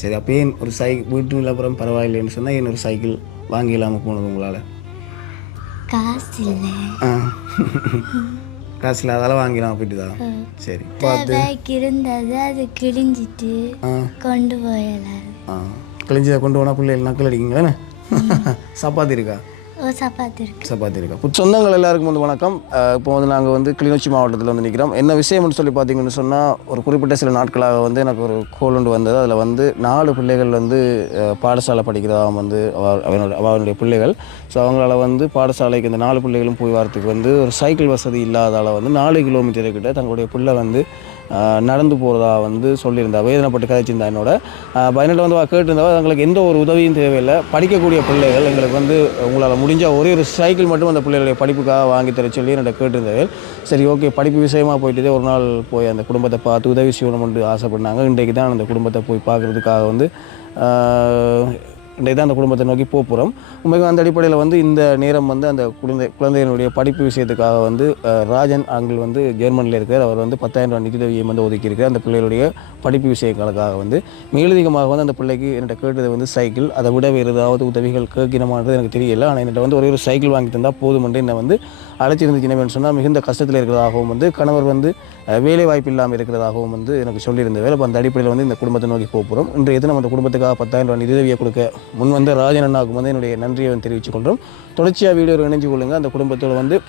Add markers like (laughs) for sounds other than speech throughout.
சரி அப்போ ஏன் ஒரு சைக்கிள் வீட்டு நிலப்புறம் பரவாயில்லைன்னு சொன்னால் ஏன் ஒரு சைக்கிள் வாங்கி இல்லாமல் போனது உங்களால். காசு இல்லை. ஆ. காசு இல்லாதால வாங்கிடலாம் போயிட்டுதா? சரி பார்த்து. இருந்தது அது கிழிஞ்சிட்டு கொண்டு போயலாம் ஆ. கிழிஞ்சதை கொண்டு போனால் பிள்ளைகள் நக்கல் அடிக்குங்களே சப்பாத்தி இருக்கா? சப்பாத்தி இருக்கு சப்பாத்தி இருக்கா சொந்தங்கள் எல்லாருக்கும் வந்து வணக்கம். இப்போ வந்து நாங்கள் வந்து கிளிநொச்சி மாவட்டத்தில் வந்து நிற்கிறோம் என்ன விஷயம்னு சொல்லி பார்த்தீங்கன்னு சொன்னால் ஒரு குறிப்பிட்ட சில நாட்களாக வந்து எனக்கு ஒரு கோலுண்டு வந்தது. அதில் வந்து நாலு பிள்ளைகள் வந்து பாடசாலை படிக்கிறதா வந்து அவ- அவனோட அவனுடைய பிள்ளைகள். ஸோ அவங்களால வந்து பாடசாலைக்கு இந்த நாலு பிள்ளைகளும் போய் வரத்துக்கு வந்து ஒரு சைக்கிள் வசதி இல்லாதால வந்து நாலு கிலோமீட்டர் கிட்ட தங்களுடைய பிள்ளை வந்து நடந்து போகிறதா வந்து சொல்லியிருந்தா வேதனைப்பட்டு கதைச்சிருந்தா என்னோட. பதினெட்டு வந்து அவ கேட்டிருந்தவ எங்களுக்கு எந்த ஒரு உதவியும் தேவையில்லை. படிக்கக்கூடிய பிள்ளைகள் எங்களுக்கு வந்து உங்களால் முடிஞ்சால் ஒரே ஒரு சைக்கிள் மட்டும் அந்த பிள்ளைகளுடைய படிப்புக்காக வாங்கி தர சொல்லி என்னோட கேட்டிருந்தவர்கள் சரி ஓகே படிப்பு விஷயமாக போயிட்டு ஒரு நாள் போய் அந்த குடும்பத்தை பார்த்து உதவி செய்யணும்னு ஆசைப்பட்டாங்க. இன்றைக்கு தான் அந்த குடும்பத்தை போய் பார்க்குறதுக்காக வந்து தான் அந்த குடும்பத்தை நோக்கி போக போகிறோம் உண்மைக்கு அந்த அடிப்படையில் வந்து இந்த நேரம் வந்து அந்த குழந்தை குழந்தையினுடைய படிப்பு விஷயத்துக்காக வந்து ராஜன் அங்கிள் வந்து ஜெர்மனியில் இருக்கிறார். அவர் வந்து பத்தாயிரம் ரூபாய் நிதியுதவியை வந்து ஒதுக்கியிருக்கார் அந்த பிள்ளைகளுடைய படிப்பு விஷயங்களுக்காக வந்து. மேலதிகமாக வந்து அந்த பிள்ளைக்கு என்கிட்ட கேட்டது வந்து சைக்கிள். அதை விட வேறு ஏதாவது உதவிகள் கேட்கணுமானது எனக்கு தெரியல. ஆனால் என்கிட்ட வந்து ஒரே ஒரு சைக்கிள் வாங்கி தந்தால் போதுமென்று என்னை வந்து அழைச்சிருந்துச்சுன்னு சொன்னால் மிகுந்த கஷ்டத்தில் இருக்கிறதாகவும் வந்து கணவர் வந்து வேலை வாய்ப்பு இல்லாமல் இருக்கிறதாகவும் வந்து எனக்கு சொல்லியிருந்தவர் அப்போ அந்த அடிப்படையில் வந்து இந்த குடும்பத்தை நோக்கி போக போகிறோம் இன்றைய தினம் அந்த குடும்பத்துக்காக பத்தாயிரம் ரூபாய் நிதியுதவியை கொடுக்க முன் வந்து ராஜன் அண்ணாவுக்கு வந்து என்னுடைய நன்றியை தெரிவித்துக் கொள்கிறோம். தொடர்ச்சியாக வீடியோ இணைஞ்சு கொள்ளுங்கள். அந்த குடும்பத்தோடு வந்து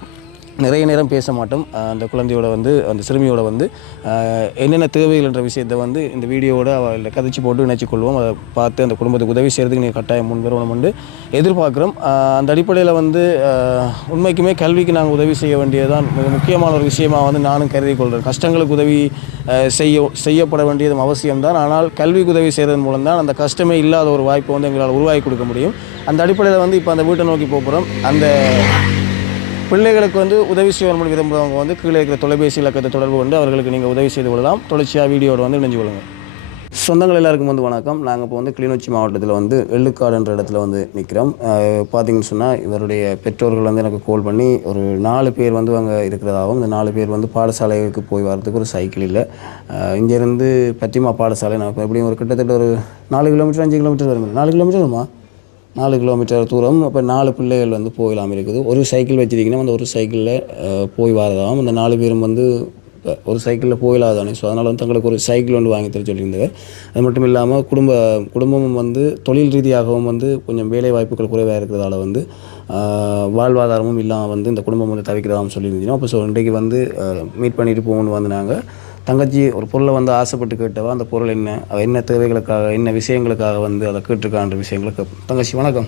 நிறைய நேரம் பேச மாட்டோம். அந்த குழந்தையோட வந்து அந்த சிறுமியோட வந்து என்னென்ன தேவைகள் என்ற விஷயத்தை வந்து இந்த வீடியோவோட அவள் கதைச்சு போட்டு இணைச்சிக் கொள்வோம். அதை பார்த்து அந்த குடும்பத்துக்கு உதவி செய்கிறதுக்கு நீங்கள் கட்டாயம் முன்வரணும் வந்து எதிர்பார்க்குறோம். அந்த அடிப்படையில் வந்து உண்மைக்குமே கல்விக்கு நாங்கள் உதவி செய்ய வேண்டியதுதான் மிக முக்கியமான ஒரு விஷயமாக வந்து நானும் கருதி கொள்கிறேன் கஷ்டங்களுக்கு உதவி செய்ய செய்யப்பட வேண்டியதும் அவசியம்தான். ஆனால் கல்விக்கு உதவி செய்கிறதன் மூலம் தான் அந்த கஷ்டமே இல்லாத ஒரு வாய்ப்பை வந்து எங்களால் உருவாக்கி கொடுக்க முடியும். அந்த அடிப்படையில் வந்து இப்போ அந்த வீட்டை நோக்கி போகிறோம் அந்த பிள்ளைகளுக்கு வந்து உதவி செய்யணும் விரும்புகிறவங்க வந்து கீழே இருக்கிற தொலைபேசி இலக்கத்தை தொடர்பு கொண்டு அவர்களுக்கு நீங்கள் உதவி செய்து கொள்ளலாம். தொடர்ச்சியாக வீடியோட வந்து இணைஞ்சு கொள்ளுங்கள். சொந்தங்கள் எல்லாருக்கும் வந்து வணக்கம். நாங்கள் இப்போ வந்து கிளிநொச்சி மாவட்டத்தில் வந்து எள்ளுக்காடுன்ற இடத்துல வந்து நிற்கிறோம் பார்த்தீங்கன்னு சொன்னால் இவருடைய பெற்றோர்கள் வந்து எனக்கு கால் பண்ணி ஒரு நாலு பேர் வந்து அங்கே இருக்கிறதாகவும் இந்த நாலு பேர் வந்து பாடசாலைகளுக்கு போய் வரதுக்கு ஒரு சைக்கிள் இல்லை. இங்கேருந்து பத்திமா பாடசாலை நான் எப்படியும் ஒரு கிட்டத்தட்ட ஒரு நாலு கிலோமீட்டர் அஞ்சு கிலோமீட்டர் வரும் நாலு கிலோமீட்டர் வருமா? நாலு கிலோமீட்டர் தூரம். அப்போ நாலு பிள்ளைகள் வந்து போகலாம் இருக்குது. ஒரு சைக்கிள் வச்சிருக்கீங்கன்னா அந்த ஒரு சைக்கிளில் போய் வரதாம் அந்த நாலு பேரும் வந்து ஒரு சைக்கிளில் போயிடாதானே ஸோ அதனால் வந்து தங்களுக்கு ஒரு சைக்கிள் ஒன்று வாங்கி தர சொல்லியிருந்தவர் அது மட்டும் இல்லாமல் குடும்ப குடும்பமும் வந்து தொழில் ரீதியாகவும் வந்து கொஞ்சம் வேலை வாய்ப்புகள் குறைவாக இருக்கிறதால வந்து வாழ்வாதாரமும் இல்லாமல் வந்து இந்த குடும்பம் வந்து தவிக்கிறதாகவும் சொல்லியிருந்தோம் அப்போ ஸோ இன்றைக்கு வந்து மீட் பண்ணிட்டு போகணும்னு வந்து நாங்கள் தங்கச்சி ஒரு பொருளை வந்து ஆசைப்பட்டு கேட்டவா அந்த பொருள் என்ன அவ என்ன தேவைகளுக்காக என்ன விஷயங்களுக்காக வந்து அதை கேட்டிருக்கான்ற விஷயங்களை கேட்போம் தங்கச்சி வணக்கம்.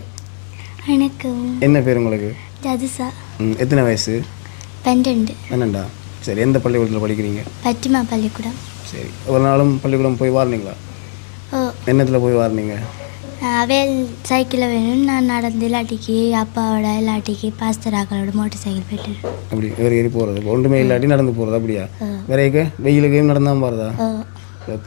வணக்கம். என்ன பேர் உங்களுக்கு? ஜதுசா ம், எத்தனை வயசு? பன்னெண்டு? என்னண்டா சரி எந்த பள்ளிக்கூடத்தில் படிக்கிறீங்க? பட்டிமா பள்ளிக்கூடம். சரி ஒரு நாளும் பள்ளிக்கூடம் போய் ஓ என்னத்தில் போய் வாரினீங்க? அவன் சைக்கிளில் வேணும். நான் நடந்து இல்லாட்டிக்கு அப்பாவோட இல்லாட்டிக்கு பாஸ்தராக்களோட மோட்டர் சைக்கிள் போயிட்டு அப்படி வேறு ஏறி போகிறது ஒன்றுமே இல்லாட்டி நடந்து போகிறது அப்படியா? வேறையக்க வெயிலுக்கு நடந்தான் போகிறதா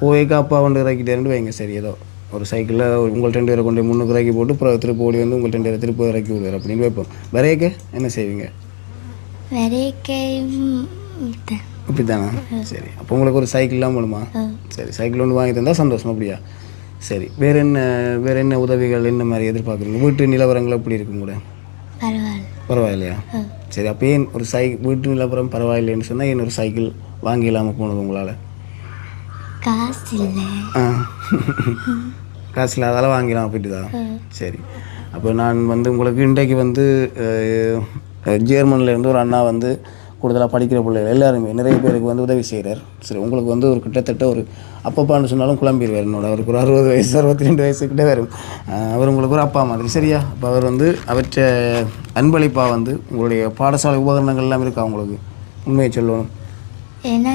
போய்க்க அப்பா கொண்டு இறக்கிட்டேன்னு வைங்க சரி ஏதோ. ஒரு சைக்கிளில் உங்கள் ரெண்டு பேரை கொண்டு முன்னுக்கு இறக்கி போட்டு அப்புறம் திருப்பி ஓடி வந்து உங்கள் ரெண்டு பேரை திருப்பி இறக்கி விடுவார் அப்படின்னு வைப்போம். வேறையக்க என்ன செய்வீங்க? இப்படி தானே சரி அப்போ உங்களுக்கு ஒரு சைக்கிள்லாம் வேணுமா சரி சைக்கிள் ஒன்று வாங்கி தந்தால் சந்தோஷம் அப்படியா? சரி. வேறு என்ன வேறு என்ன உதவிகள் என்ன மாதிரி எதிர்பார்க்குறீங்க? வீட்டு நிலவரங்கள் எப்படி இருக்கும் கூட? பரவாயில்ல. பரவாயில்லையா? சரி அப்போ ஏன் ஒரு சை வீட்டு நிலவரம் பரவாயில்லைன்னு சொன்னால் ஏன் ஒரு சைக்கிள் வாங்கி இல்லாமல் போனது உங்களால்? காசு இல்லை. ஆ. காசு இல்லாதால வாங்கிடலாம் அப்படின்ட்டு சரி. அப்போ நான் வந்து உங்களுக்கு இன்றைக்கு வந்து அஹ், அஹ், ஜெர்மனில இருந்து ஒரு அண்ணா வந்து கூடுதலாக படிக்கிற பிள்ளைகள் எல்லாருமே நிறைய பேருக்கு வந்து உதவி செய்கிறார் சரி உங்களுக்கு வந்து ஒரு கிட்டத்தட்ட ஒரு அப்பப்பான்னு சொன்னாலும் குழம்பிடுவார் என்னோட அவருக்கு ஒரு அறுபது வயசு அறுபத்தி ரெண்டு வயசு கிட்ட வரும். அவர் உங்களுக்கு ஒரு அப்பா மாதிரி. சரியா? அப்போ அவர் வந்து அவற்றை அன்பளிப்பாக வந்து உங்களுடைய பாடசாலை உபகரணங்கள் எல்லாம் இருக்கா உங்களுக்கு? உண்மையை சொல்லணும்.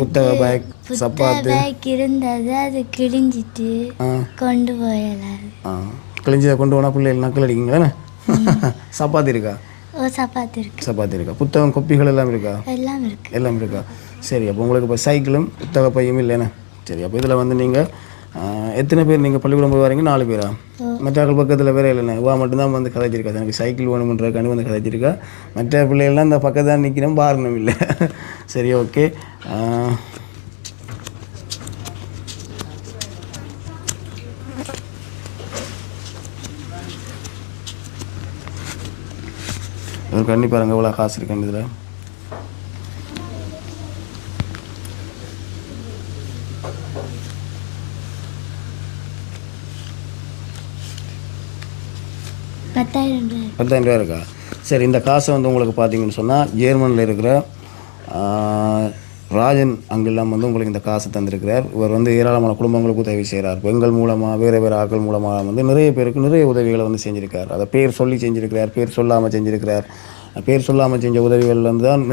புத்தக பேக் சப்பாத்து. இருந்தது. அது கிழிஞ்சிட்டு கொண்டு போயலாம் கிழிஞ்சதை கொண்டு போனால் பிள்ளைகள் நக்கல் அடிக்குங்களே சப்பாத்தி இருக்கா? சப்பாத்தி இருக்கு. சப்பாத்தி இருக்கா? புத்தகம் கொப்பிகள் எல்லாம் இருக்கா? எல்லாம் இருக்கு. எல்லாம் இருக்கா? சரி அப்போ உங்களுக்கு இப்போ சைக்கிளும் புத்தக பையும் இல்லைண்ணே சரி அப்போ இதில் வந்து நீங்கள் எத்தனை பேர் நீங்கள் பள்ளிக்கூடம் போய் வரீங்க? நாலு பேரா? மற்றாக்கள் பக்கத்தில் வேற இல்லைண்ணே வா மட்டும்தான் வந்து கதைச்சிருக்கா. எனக்கு சைக்கிள் வேணுமன்றக்காண்டி வந்து கதைச்சிருக்கா. மற்ற பிள்ளைகள்லாம் இந்த பக்கத்தில் தான் நிற்கிறோம் பாரணம் இல்லை. சரி ஓகே. இவர் கண்டிப்பாக பாருங்க எவ்வளோ காசு இருக்குன்னு இதில். பத்தாயிரம் ரூபாய். ரூபா இருக்கா? சரி இந்த காசை வந்து உங்களுக்கு பார்த்தீங்கன்னு சொன்னால் ஜெர்மனியில் இருக்கிற ராஜன் அங்கெல்லாம் வந்து உங்களுக்கு இந்த காசு தந்திருக்கிறார். இவர் வந்து ஏராளமான குடும்பங்களுக்கு உதவி செய்கிறார். பெண்கள் மூலமாக வேறு வேறு ஆட்கள் மூலமாக வந்து நிறைய பேருக்கு நிறைய உதவிகளை வந்து செஞ்சுருக்கார். அதை பேர் சொல்லி செஞ்சிருக்கிறார் பேர் சொல்லாமல் செஞ்சுருக்கிறார். பேர் சொல்லாமல் செஞ்ச உதவிகள் வந்து தான்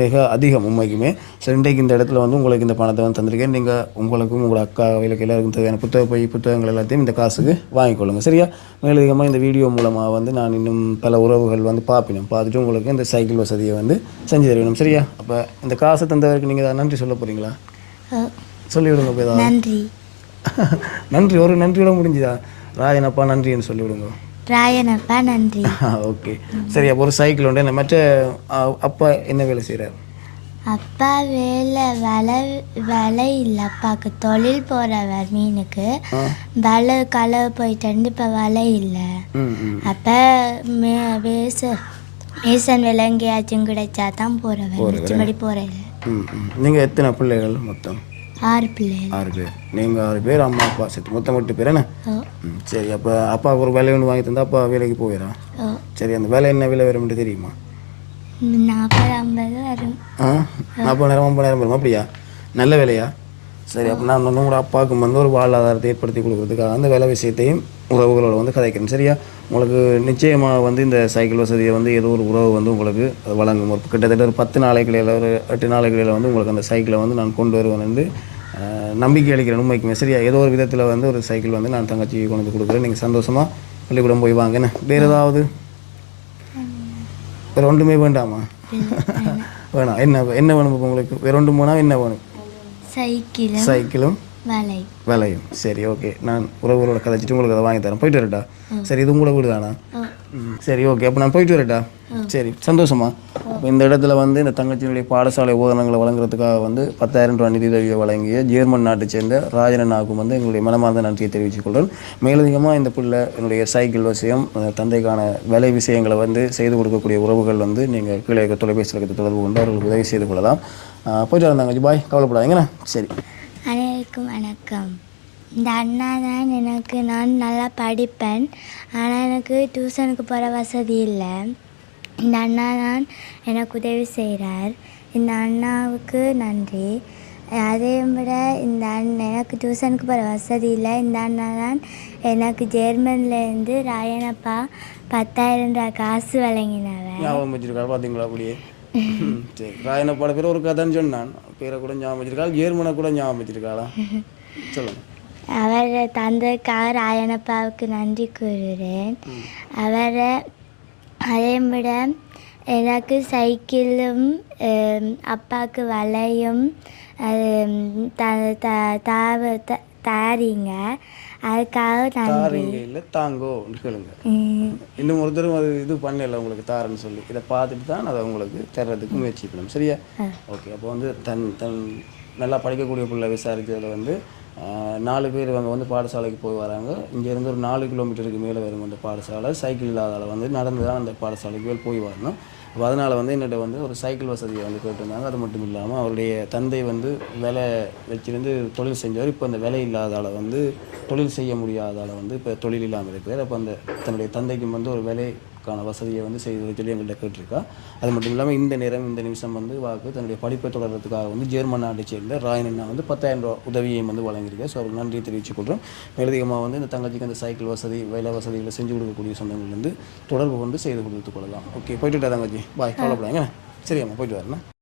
மிக அதிகம் உண்மைக்குமே. ஸோ இன்றைக்கு இந்த இடத்துல வந்து உங்களுக்கு இந்த பணத்தை வந்து தந்திருக்கேன். நீங்கள் உங்களுக்கும் உங்களோட அக்கா அவங்களுக்கு எல்லாருக்கும் தேவையான புத்தக பை புத்தகங்கள் எல்லாத்தையும் இந்த காசுக்கு வாங்கிக்கொள்ளுங்க. சரியா? மேலதிகமாக இந்த வீடியோ மூலமாக வந்து நான் இன்னும் பல உறவுகள் வந்து பார்ப்பினோம். பார்த்துட்டு உங்களுக்கு இந்த சைக்கிள் வசதியை வந்து செஞ்சு தருவேணும். சரியா? அப்போ இந்த காசை தந்தவருக்கு நீங்கள் நன்றி சொல்ல போகிறீங்களா சொல்லிவிடுங்க ஏதாவது. நன்றி. நன்றி. ஒரு நன்றியோட முடிஞ்சுதா? ராயனப்பா நன்றின்னு சொல்லிவிடுங்க. ராயனப்பா நன்றி. (laughs) ஓகே. சரி அப்போ ஒரு சைக்கிள் உண்டு. மற்ற அப்பா என்ன வேலை செய்கிறார் அப்பா வேலை வலை வலை இல்லை. அப்பாவுக்கு தொழில் போகிறவர் மீனுக்கு. வலை களவு போயிட்டு இப்போ வலை இல்லை. அப்போ மே வேச மேசன் வேலை எங்கேயாச்சும் கிடைச்சா தான் போகிறவர் மிச்சபடி போகிறேன் நீங்கள் எத்தனை பிள்ளைகள் மொத்தம்? ஆறு பிள்ளைகள் ஆறு பேர் நீங்கள் ஆறு பேர் அம்மா அப்பா சேர்த்து மொத்தம் எட்டு பேர் என்ன? ம் சரி அப்போ அப்பாவுக்கு ஒரு வேலை ஒன்று வாங்கி தந்தா அப்பா வேலைக்கு போயிடறான் ஓ சரி அந்த வேலை என்ன வேலை வரும்னு தெரியுமா? நாற்பது ஐம்பது வரும். ஆ? நாற்பது நேரம் ஐம்பது நேரம் வரும்? அப்படியா? நல்ல வேலையா? சரி அப்போ நான் வந்து உங்களோட அப்பாவுக்கு வந்து ஒரு வாழ்வாதாரத்தை ஏற்படுத்தி கொடுக்குறதுக்காக அந்த வேலை விஷயத்தையும் உறவுகளோட வந்து கதைக்கிறேன். சரியா? உங்களுக்கு நிச்சயமாக வந்து இந்த சைக்கிள் வசதியை வந்து ஏதோ ஒரு உறவு வந்து உங்களுக்கு அது வழங்கும். ஒரு கிட்டத்தட்ட ஒரு பத்து நாளைகளில் ஒரு எட்டு நாளைகளில் வந்து உங்களுக்கு அந்த சைக்கிளை வந்து நான் கொண்டு வருவேன் வந்து நம்பிக்கை அளிக்கிறேன் உண்மைக்குமே. சரியா? ஏதோ ஒரு விதத்தில் வந்து ஒரு சைக்கிள் வந்து நான் தங்கச்சி கொண்டு வந்து கொடுக்குறேன். நீங்கள் சந்தோஷமாக பள்ளிக்கூடம் போய் வாங்க. என்ன? வேறு ஏதாவது? வேறு ஒன்றுமே வேண்டாமா? (laughs) வேணாம். என்ன என்ன வேணும் இப்போ உங்களுக்கு? வேற ஒன்று போனால் என்ன வேணும்? சைக்கிளும் சைக்கிளும் வலை விலையும் சரி ஓகே நான் உறவுகளோட கதைச்சிட்டு உங்களுக்கு அதை வாங்கி தரேன். போயிட்டு வரட்டா சரி இது கூட வீடு தானா? சரி ஓகே அப்போ நான் போயிட்டு வரட்டா சரி சந்தோஷமா? இந்த இடத்துல வந்து இந்த தங்கச்சியினுடைய பாடசாலை உபகரணங்களை வழங்குறதுக்காக வந்து பத்தாயிரம் ரூபாய் நிதியுதவியை வழங்கிய ஜெர்மன் நாட்டை சேர்ந்த ராஜனனாவுக்கும் வந்து எங்களுடைய மனமார்ந்த நன்றியை தெரிவித்துக் கொள்கிறேன். மேலதிகமாக இந்த புள்ள என்னுடைய சைக்கிள் விஷயம் தந்தைக்கான விலை விஷயங்களை வந்து செய்து கொடுக்கக்கூடிய உறவுகள் வந்து நீங்கள் கீழே இருக்க தொலைபேசி இலக்கத்தை தொடர்பு கொண்டு அவர்களுக்கு உதவி செய்து கொள்ளலாம். போயிட்டு வரேன் தங்கச்சி. பாய் கவலைப்படாதீங்கண்ணா சரி. அனைவருக்கும் வணக்கம். இந்த அண்ணா தான் எனக்கு நான் நல்லா படிப்பேன். ஆனால் எனக்கு டியூஷனுக்கு போகிற வசதி இல்லை. இந்த அண்ணா தான் எனக்கு உதவி செய்கிறார் இந்த அண்ணாவுக்கு நன்றி. அதே விட இந்த அண்ணன் எனக்கு டியூஷனுக்கு போகிற வசதி இல்லை. இந்த அண்ணா தான் எனக்கு ஜெர்மன்லேருந்து ராயனப்பா பத்தாயிரம் ரூபாய் காசு வழங்கினவன் பார்த்தீங்களா ராயன ம், பேர் ஒரு கதைன்னு சொன்னான். பேரை கூட ஞாபகம் வச்சிருக்காள்? ஜேர்மனை கூட ஞாபகம் வச்சிருக்காளா? சொல்லுங்க. அவர் தந்ததுக்காக ராயனப்பாவுக்கு நன்றி கூறுகிறேன். அவரை அதே விட எனக்கு சைக்கிளும் அப்பாவுக்கு வலையும் அது, த த தாவ த தாரீங்க. அதுக்காக தாரீங்க இல்லை தாங்கோ கேளுங்க. ம், இன்னும் ஒருத்தரும் அது இது பண்ணல உங்களுக்கு தாரன்னு சொல்லி. இதை பார்த்துட்டு தான் அதை உங்களுக்கு தர்றதுக்கு முயற்சி பண்ணணும். சரியா? ஓகே அப்போ வந்து தன் தன் நல்லா படிக்கக்கூடிய பிள்ளை விசாரித்ததில் வந்து நாலு பேர் இவங்க வந்து பாடசாலைக்கு போய் வராங்க. இங்கேருந்து ஒரு நாலு கிலோமீட்டருக்கு மேலே வரும் அந்த பாடசாலை. சைக்கிள் இல்லாதால் வந்து நடந்து தான் அந்த பாடசாலைக்கு போய் வரணும். அப்போ அதனால் வந்து என்னிட்ட வந்து ஒரு சைக்கிள் வசதியை வந்து கேட்டிருந்தாங்க. அது மட்டும் இல்லாமல் அவருடைய தந்தை வந்து வேலை வச்சிருந்து தொழில் செஞ்சவர். இப்போ அந்த வேலை இல்லாதால் வந்து தொழில் செய்ய முடியாதால் வந்து இப்போ தொழில் இல்லாமல் இருக்கிறார். அப்போ அந்த தன்னுடைய தந்தைக்கும் வந்து ஒரு வேலைக்கான வசதியை வந்து செய்து சொல்லி எங்கள்கிட்ட கேட்டிருக்கா. அது மட்டும் இல்லாமல் இந்த நேரம் இந்த நிமிஷம் வந்து வாக்கு தன்னுடைய படிப்பை தொடர்றதுக்காக வந்து ஜெர்மன் நாட்டை சேர்ந்த ராயனண்ணா வந்து பத்தாயிரம் ரூபா உதவியையும் வந்து வழங்கியிருக்கேன் ஸோ அவருக்கு நன்றி தெரிவித்துக் கொள்கிறோம் மேலதிகமாக வந்து இந்த தங்கச்சிக்கு அந்த சைக்கிள் வசதி வேலை வசதிகளை செஞ்சு கொடுக்கக்கூடிய சொந்தங்கள் வந்து தொடர்பு கொண்டு செய்து கொடுத்து கொள்ளலாம். ஓகே போயிட்டு தங்கச்சி. பாய் கவலைப்படாங்க சரியாம்மா போயிட்டு வரேன்